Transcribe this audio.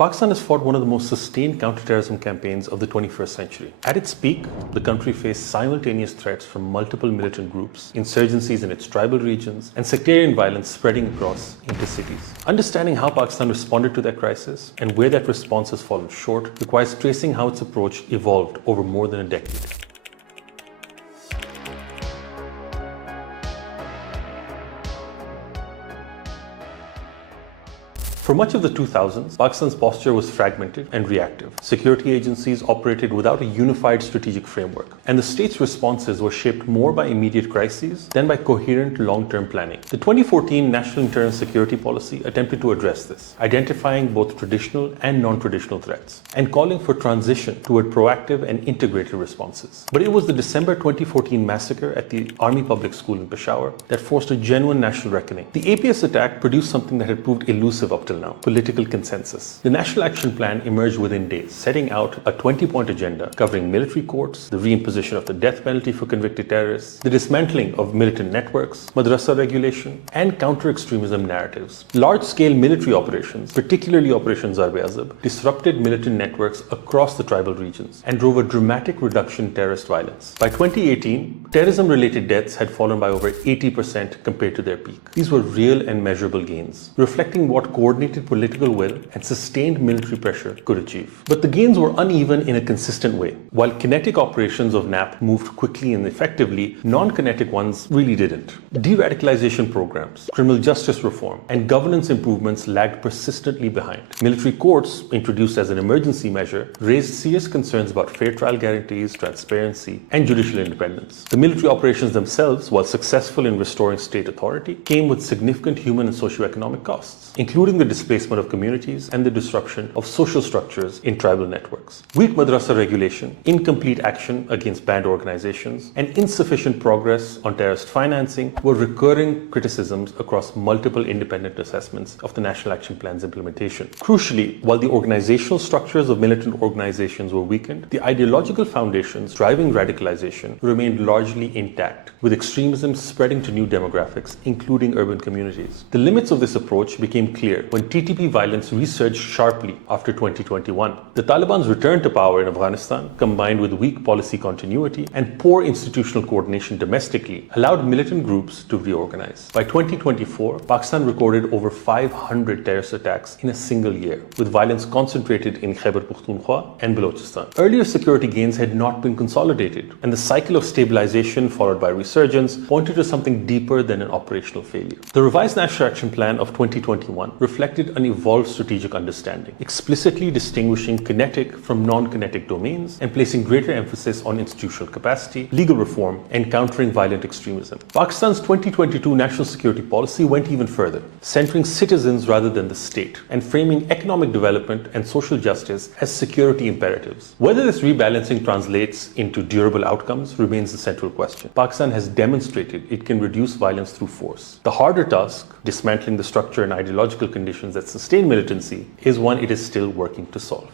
Pakistan has fought one of the most sustained counterterrorism campaigns of the 21st century. At its peak, the country faced simultaneous threats from multiple militant groups, insurgencies in its tribal regions, and sectarian violence spreading across into cities. Understanding how Pakistan responded to that crisis and where that response has fallen short requires tracing how its approach evolved over more than a decade. For much of the 2000s, Pakistan's posture was fragmented and reactive. Security agencies operated without a unified strategic framework, and the state's responses were shaped more by immediate crises than by coherent long-term planning. The 2014 National Internal Security Policy attempted to address this, identifying both traditional and non-traditional threats, and calling for transition toward proactive and integrated responses. But it was the December 2014 massacre at the Army Public School in Peshawar that forced a genuine national reckoning. The APS attack produced something that had proved elusive up till now: political consensus. The National Action Plan emerged within days, setting out a 20-point agenda covering military courts, the reimposition of the death penalty for convicted terrorists, the dismantling of militant networks, madrasa regulation, and counter-extremism narratives. Large-scale military operations, particularly Operation Zarb-e-Azab, disrupted militant networks across the tribal regions and drove a dramatic reduction in terrorist violence. By 2018, terrorism-related deaths had fallen by over 80% compared to their peak. These were real and measurable gains, reflecting what coordinated political will and sustained military pressure could achieve. But the gains were uneven in a consistent way. While kinetic operations of NAP moved quickly and effectively, non-kinetic ones really didn't. De-radicalization programs, criminal justice reform, and governance improvements lagged persistently behind. Military courts, introduced as an emergency measure, raised serious concerns about fair trial guarantees, transparency, and judicial independence. The military operations themselves, while successful in restoring state authority, came with significant human and socioeconomic costs, including the displacement of communities and the disruption of social structures in tribal networks. Weak madrasa regulation, incomplete action against banned organizations, and insufficient progress on terrorist financing were recurring criticisms across multiple independent assessments of the National Action Plan's implementation. Crucially, while the organizational structures of militant organizations were weakened, the ideological foundations driving radicalization remained largely intact, with extremism spreading to new demographics, including urban communities. The limits of this approach became clear when TTP violence resurged sharply after 2021. The Taliban's return to power in Afghanistan, combined with weak policy continuity and poor institutional coordination domestically, allowed militant groups to reorganize. By 2024, Pakistan recorded over 500 terrorist attacks in a single year, with violence concentrated in Khyber Pakhtunkhwa and Balochistan. Earlier security gains had not been consolidated, and the cycle of stabilization followed by resurgence pointed to something deeper than an operational failure. The revised National Action Plan of 2021 reflected an evolved strategic understanding, explicitly distinguishing kinetic from non-kinetic domains and placing greater emphasis on institutional capacity, legal reform, and countering violent extremism. Pakistan's 2022 national security policy went even further, centering citizens rather than the state, and framing economic development and social justice as security imperatives. Whether this rebalancing translates into durable outcomes remains the central question. Pakistan has demonstrated it can reduce violence through force. The harder task, dismantling the structure and ideological conditions that sustain militancy, is one it is still working to solve.